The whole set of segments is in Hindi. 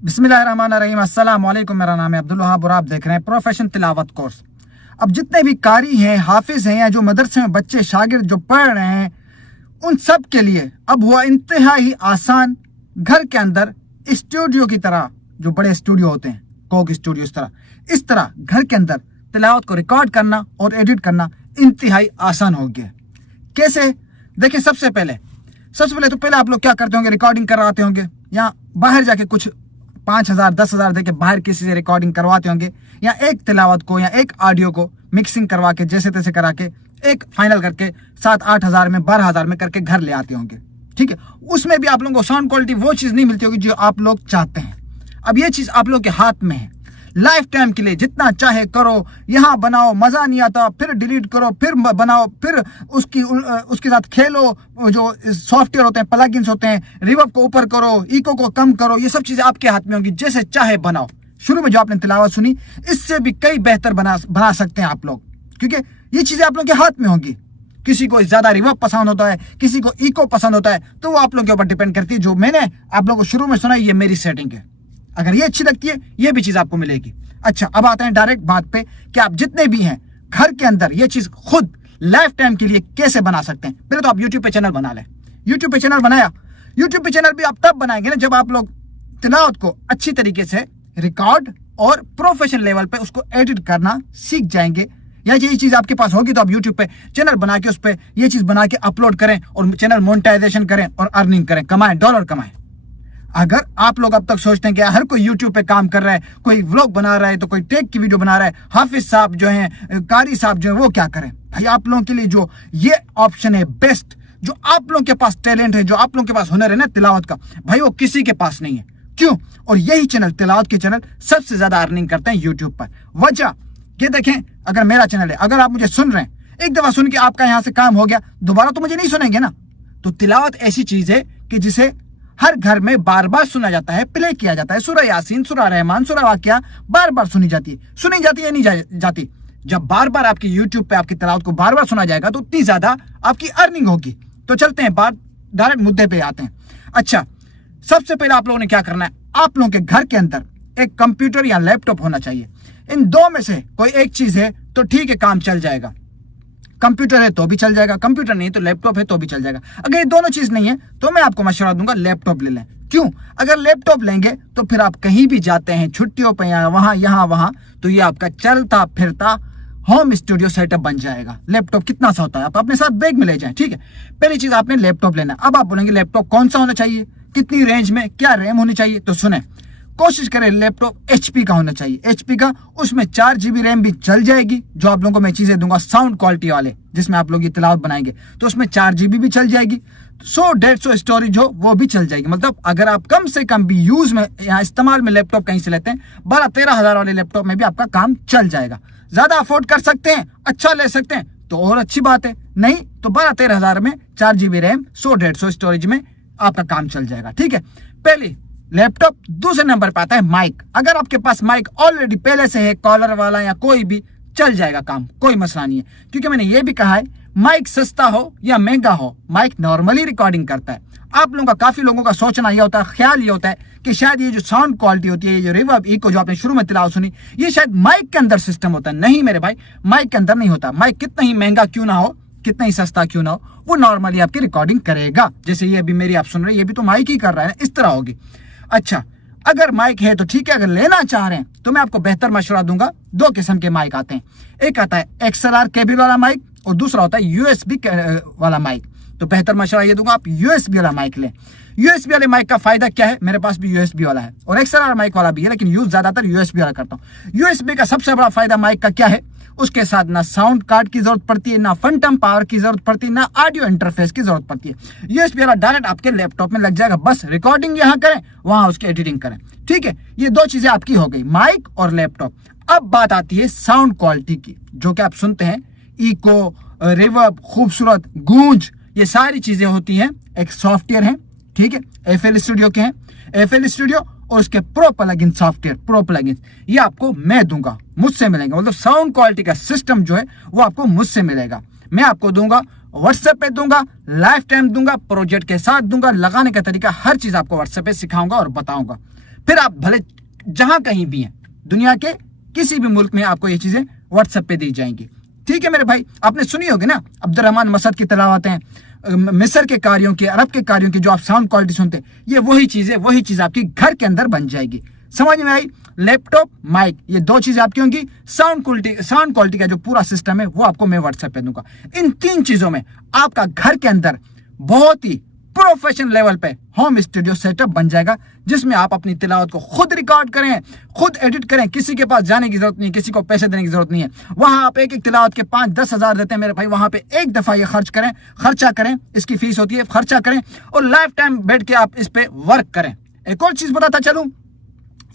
बिस्मिल्लाहिर्रहमानिर्रहीम। अस्सलाम वालेकुम। मेरा नाम है अब्दुल वहाब और आप देख रहे हैं प्रोफेशन तिलावत कोर्स। अब जितने भी कारी हैं, हाफिज हैं, या जो मदरसे में बच्चे शागिर्द जो पढ़ रहे हैं, उन सब के लिए अब हुआ इंतहाई आसान घर के अंदर स्टूडियो की तरह, जो बड़े स्टूडियो होते हैं कोक स्टूडियो, इस तरह घर के अंदर तिलावत को रिकॉर्ड करना और एडिट करना इंतहाई आसान हो गया। कैसे? देखिए, सबसे पहले तो पहले आप लोग क्या करते होंगे, रिकॉर्डिंग करवाते होंगे, या बाहर जाके कुछ 5,000 10,000 देके बाहर किसी से रिकॉर्डिंग करवाते होंगे, या एक तिलावत को या एक ऑडियो को मिक्सिंग करवा के जैसे तैसे करा के एक फाइनल करके 7-8 हज़ार में 12 हज़ार में करके घर ले आते होंगे। ठीक है, उसमें भी आप लोगों को साउंड क्वालिटी वो चीज़ नहीं मिलती होगी जो आप लोग चाहते हैं। अब ये चीज़ आप लोग के हाथ में है, लाइफ टाइम के लिए जितना चाहे करो, यहाँ बनाओ, मज़ा नहीं आता फिर डिलीट करो, फिर बनाओ, फिर उसके साथ खेलो, जो सॉफ्टवेयर होते हैं, प्लगइन्स होते हैं, रिवर्ब को ऊपर करो, इको को कम करो, ये सब चीज़ें आपके हाथ में होंगी, जैसे चाहे बनाओ। शुरू में जो आपने तिलावत सुनी, इससे भी कई बेहतर बना सकते हैं आप लोग, क्योंकि ये चीज़ें आप लोग के हाथ में होंगी। किसी को ज़्यादा रिवर्ब पसंद होता है, किसी को इको पसंद होता है, तो वो आप लोगों के ऊपर डिपेंड करती है। जो मैंने आप लोगों को शुरू में सुना, ये मेरी सेटिंग है, अगर ये अच्छी लगती है ये भी चीज आपको मिलेगी। अच्छा, अब आते हैं डायरेक्ट बात पे कि आप जितने भी हैं घर के अंदर ये चीज खुद लाइफ टाइम के लिए कैसे बना सकते हैं। पहले तो आप यूट्यूब पे चैनल बना लें। यूट्यूब पे चैनल बनाया, यूट्यूब पे चैनल भी आप तब बनाएंगे ना जब आप लोग तिलावत को अच्छी तरीके से रिकॉर्ड और प्रोफेशनल लेवल पे उसको एडिट करना सीख जाएंगे। या ये चीज आपके पास होगी तो आप यूट्यूब पे चैनल बना के उस पर ये चीज बना के अपलोड करें और चैनल मोनेटाइजेशन करें और अर्निंग करें, कमाएं, डॉलर कमाएं। अगर आप लोग अब तक सोचते हैं कि हर कोई यूट्यूब पे काम कर रहा है, कोई व्लॉग बना रहा है, तो कोई टेक की वीडियो बना रहा है, हाफिज साहब जो हैं, कारी साहब जो हैं, वो क्या करें भाई? आप लोगों के लिए जो ये ऑप्शन है बेस्ट, जो आप लोगों के पास टैलेंट है, जो आप लोगों के पास हुनर है ना तिलावत का, भाई वो किसी के पास नहीं है। क्यों? और यही चैनल, तिलावत के चैनल सबसे ज्यादा अर्निंग करते हैं यूट्यूब पर। वजह ये देखें, अगर मेरा चैनल है, अगर आप मुझे सुन रहे हैं, एक दफा सुन के आपका यहाँ से काम हो गया, दोबारा तो मुझे नहीं सुनेंगे ना। तो तिलावत ऐसी चीज है कि जिसे हर घर में बार बार सुना जाता है, प्ले किया जाता है। सूरह यासीन, सूरह रहमान, सूरह वाक़िया बार बार सुनी जाती है या नहीं जाती। जब बार बार आपकी यूट्यूब पे आपकी तिलावत को बार बार सुना जाएगा तो उतनी ज्यादा आपकी अर्निंग होगी। तो चलते हैं बात डायरेक्ट मुद्दे पे आते हैं। अच्छा, सबसे पहले आप लोगों ने क्या करना है, आप लोगों के घर के अंदर एक कंप्यूटर या लैपटॉप होना चाहिए। इन दो में से कोई एक चीज है तो ठीक है, काम चल जाएगा। कंप्यूटर है तो भी चल जाएगा, कंप्यूटर नहीं तो लैपटॉप है तो भी चल जाएगा। अगर ये दोनों चीज नहीं है तो मैं आपको मशवरा दूंगा लैपटॉप ले लें। क्यों? अगर लैपटॉप लेंगे तो फिर आप कहीं भी जाते हैं छुट्टियों पे या वहां, तो ये आपका चलता फिरता होम स्टूडियो सेटअप बन जाएगा। लैपटॉप कितना सा होता है, आप अपने साथ बैग में ले जाएं। ठीक है, पहली चीज आपने लैपटॉप लेना। अब आप बोलेंगे लैपटॉप कौन सा होना चाहिए, कितनी रेंज में, क्या रैम होनी चाहिए? तो सुने, कोशिश करें लैपटॉप HP का होना चाहिए। HP का, उसमें 4 GB रैम भी चल जाएगी। जो आप लोगों को मैं चीजें दूंगा साउंड क्वालिटी वाले, जिसमें आप लोग ये तिलावत बनाएंगे, तो उसमें 4 GB भी चल जाएगी। 100-150 स्टोरेज हो वो भी चल जाएगी। मतलब अगर आप कम से कम भी यूज में या इस्तेमाल में लैपटॉप कहीं से लेते हैं, 12-13 हज़ार वाले लैपटॉप में भी आपका काम चल जाएगा। ज्यादा अफोर्ड कर सकते हैं, अच्छा ले सकते हैं तो और अच्छी बात है, नहीं तो 12-13 हज़ार में 4 GB रैम 100-150 स्टोरेज में आपका काम चल जाएगा। ठीक है, पहली लैपटॉप। दूसरे नंबर पे आता है माइक। अगर आपके पास माइक ऑलरेडी पहले से है, कॉलर वाला या कोई भी, चल जाएगा काम, कोई मसला नहीं है। क्योंकि मैंने ये भी कहा है, माइक सस्ता हो या महंगा हो, माइक नॉर्मली रिकॉर्डिंग करता है। आप लोगों का, काफी लोगों का सोचना यह होता है, ख्याल ये होता है कि शायद ये जो साउंड क्वालिटी होती है, ये जो रिवर्ब, इको जो आपने शुरू में तिलावत सुनी, ये शायद माइक के अंदर सिस्टम होता है। नहीं मेरे भाई, माइक के अंदर नहीं होता। माइक कितना ही महंगा क्यों ना हो, कितना ही सस्ता क्यों ना हो, वो नॉर्मली आपकी रिकॉर्डिंग करेगा। जैसे ये अभी मेरी आप सुन रहे हैं, ये भी तो माइक ही कर रहा है, इस तरह होगी। अच्छा, अगर माइक है तो ठीक है, अगर लेना चाह रहे हैं तो मैं आपको बेहतर मशवरा दूंगा। 2 किस्म के माइक आते हैं, एक आता है XLR केबल वाला माइक और दूसरा होता है USB वाला माइक। तो बेहतर मशवरा ये दूंगा, आप USB वाला माइक लें। USB वाले माइक का फायदा क्या है, मेरे पास भी USB वाला है और XLR माइक वाला भी है, लेकिन यूज ज्यादातर USB वाला करता हूँ। USB का सबसे बड़ा फायदा माइक का क्या है, उसके साथ ना साउंड कार्ड की जरूरत पड़ती है, ना फंटम पावर की जरूरत पड़ती है, ना ऑडियो इंटरफेस की जरूरत पड़ती है। यूएसबी वाला डायरेक्ट आपके लैपटॉप में लग जाएगा, बस रिकॉर्डिंग यहाँ करें, वहां उसकी एडिटिंग करें। ठीक है, ये दो चीजें आपकी हो गई, माइक और लैपटॉप। अब बात आती है साउंड क्वालिटी की, जो कि आप सुनते हैं, इको, रिवर्ब, खूबसूरत गूंज, ये सारी चीजें होती हैं, एक सॉफ्टवेयर है, ठीक है, एफएल स्टूडियो के हैं, एफएल स्टूडियो और उसके pro plugin software, pro plugin, ये आपको मैं दूंगा, मुझसे मिलेंगे। मतलब साउंड क्वालिटी का सिस्टम जो है वो आपको मुझसे मिलेगा, मैं आपको दूंगा, व्हाट्सएप पे दूंगा, लाइफ टाइम दूंगा, प्रोजेक्ट के साथ दूंगा, लगाने का तरीका हर चीज आपको व्हाट्सएप पे सिखाऊंगा और बताऊंगा। फिर आप भले जहां कहीं भी हैं, दुनिया के किसी भी मुल्क में आपको ये चीजें व्हाट्सएप पे दी जाएंगी। ठीक है मेरे भाई, आपने सुनी होगी ना अब्दुर्रहमान मसद की तिलावतें, मिस्र के कार्यों की, अरब के कार्यों की, जो आप साउंड क्वालिटी सुनते हैं, ये वही चीज आपकी घर के अंदर बन जाएगी। समझ में आई? लैपटॉप, माइक, ये दो चीजें आपकी होंगी। साउंड क्वालिटी का जो पूरा सिस्टम है वो आपको मैं व्हाट्सएप पे दूंगा। इन तीन चीजों में आपका घर के अंदर बहुत ही प्रोफेशनल लेवल पे होम स्टूडियो सेटअप बन जाएगा, जिसमें आप अपनी तिलावत को खुद रिकॉर्ड करें, खुद एडिट करें, किसी के पास जाने की जरूरत नहीं, किसी को पैसे देने की जरूरत नहीं है। वहां आप एक तिलावत के 5-10 हजार देते हैं मेरे भाई, वहां पे एक दफा ये खर्चा करें, इसकी फीस होती है, खर्चा करें और लाइफ टाइम बैठ के आप इस पे वर्क करें। एक और चीज बताता चलूं,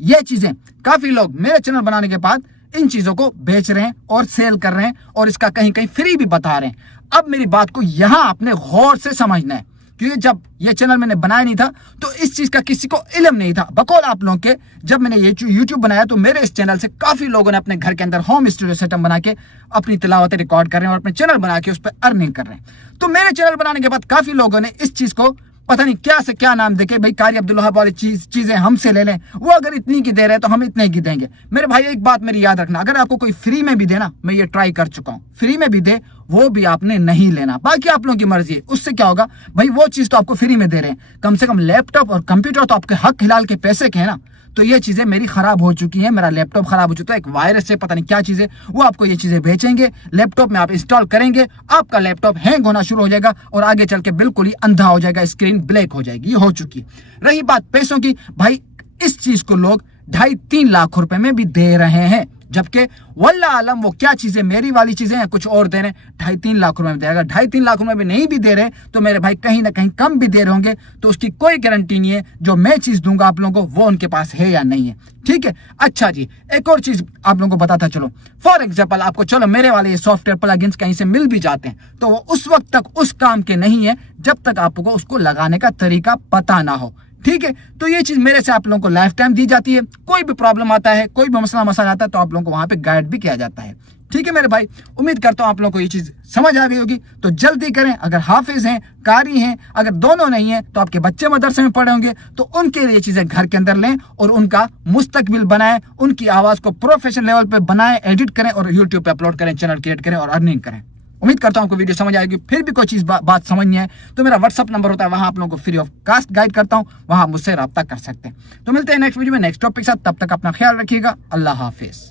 ये चीजें काफी लोग मेरे चैनल बनाने के बाद इन चीजों को बेच रहे हैं और सेल कर रहे हैं और इसका कहीं कहीं फ्री भी बता रहे हैं। अब मेरी बात को यहां आपने गौर से समझना है, क्योंकि जब ये चैनल मैंने बनाया नहीं था तो इस चीज का किसी को इल्म नहीं था। बकौल आप लोगों के, जब मैंने ये यूट्यूब बनाया तो मेरे इस चैनल से काफी लोगों ने अपने घर के अंदर होम स्टूडियो सेटअप बना के अपनी तिलावतें रिकॉर्ड कर रहे हैं और अपने चैनल बना के उस पर अर्निंग कर रहे हैं। तो मेरे चैनल बनाने के बाद काफी लोगों ने इस चीज को पता नहीं क्या से क्या नाम देके, भाई कारी अब्दुल वहाब वाली चीजें हमसे ले लें, वो अगर इतनी की दे रहे हैं तो हम इतने की देंगे। मेरे भाई एक बात मेरी याद रखना, अगर आपको कोई फ्री में भी देना, मैं ये ट्राई कर चुका हूं, फ्री में भी दे, वो भी आपने नहीं लेना, बाकी आप लोगों की मर्जी है। उससे क्या होगा भाई, वो चीज तो आपको फ्री में दे रहे हैं, कम से कम लैपटॉप और कंप्यूटर तो आपके हक हिलाल के पैसे के है ना। तो ये चीजें मेरी खराब हो चुकी हैं, मेरा लैपटॉप खराब हो चुका है, एक वायरस से पता नहीं क्या चीजें, वो आपको ये चीजें बेचेंगे, लैपटॉप में आप इंस्टॉल करेंगे, आपका लैपटॉप हैंग होना शुरू हो जाएगा और आगे चल के बिल्कुल ही अंधा हो जाएगा, स्क्रीन ब्लैक हो जाएगी। ये हो चुकी। रही बात पैसों की, भाई इस चीज को लोग 2.5-3 लाख रुपए में भी दे रहे हैं, जबकि वल्लाह आलम वो क्या चीजें, मेरी वाली चीजें या कुछ और दे रहे हैं, 2.5-3 लाख रुपए में दे। अगर 2.5-3 लाख रुपए में नहीं भी दे रहे तो मेरे भाई कहीं ना कहीं कम भी दे रहे होंगे, तो उसकी कोई गारंटी नहीं है जो मैं चीज दूंगा आप लोगों को वो उनके पास है या नहीं है। ठीक है, अच्छा जी, एक और चीज आप लोगों को बताता चलो। फॉर एग्जाम्पल आपको चलो मेरे वाले ये सॉफ्टवेयर प्लगइन्स कहीं से मिल भी जाते हैं, तो वो उस वक्त तक उस काम के नहीं है जब तक आपको उसको लगाने का तरीका पता ना हो। ठीक है, तो ये चीज मेरे से आप लोगों को लाइफ टाइम दी जाती है। कोई भी प्रॉब्लम आता है, कोई भी मसला आता है, तो आप लोगों को वहां पे गाइड भी किया जाता है। ठीक है मेरे भाई, उम्मीद करता हूं आप लोगों को ये चीज समझ आ गई होगी। तो जल्दी करें, अगर हाफिज हैं, कारी हैं, अगर दोनों नहीं है तो आपके बच्चे मदरसे में पढ़े होंगे, तो उनके लिए चीजें घर के अंदर लें और उनका मुस्तकबिल बनाएं, उनकी आवाज को प्रोफेशनल लेवल पे बनाएं, एडिट करें और यूट्यूब पे अपलोड करें, चैनल क्रिएट करें और अर्निंग करें। उम्मीद करता हूं आपको वीडियो समझ आएगी। फिर भी कोई चीज बात समझ नहीं आए तो मेरा व्हाट्सअप नंबर होता है, वहां आप लोगों को फ्री ऑफ कास्ट गाइड करता हूं, वहां मुझसे रब्ता कर सकते हैं। तो मिलते हैं नेक्स्ट वीडियो में नेक्स्ट टॉपिक के साथ, तब तक अपना ख्याल रखिएगा। अल्लाह हाफिज।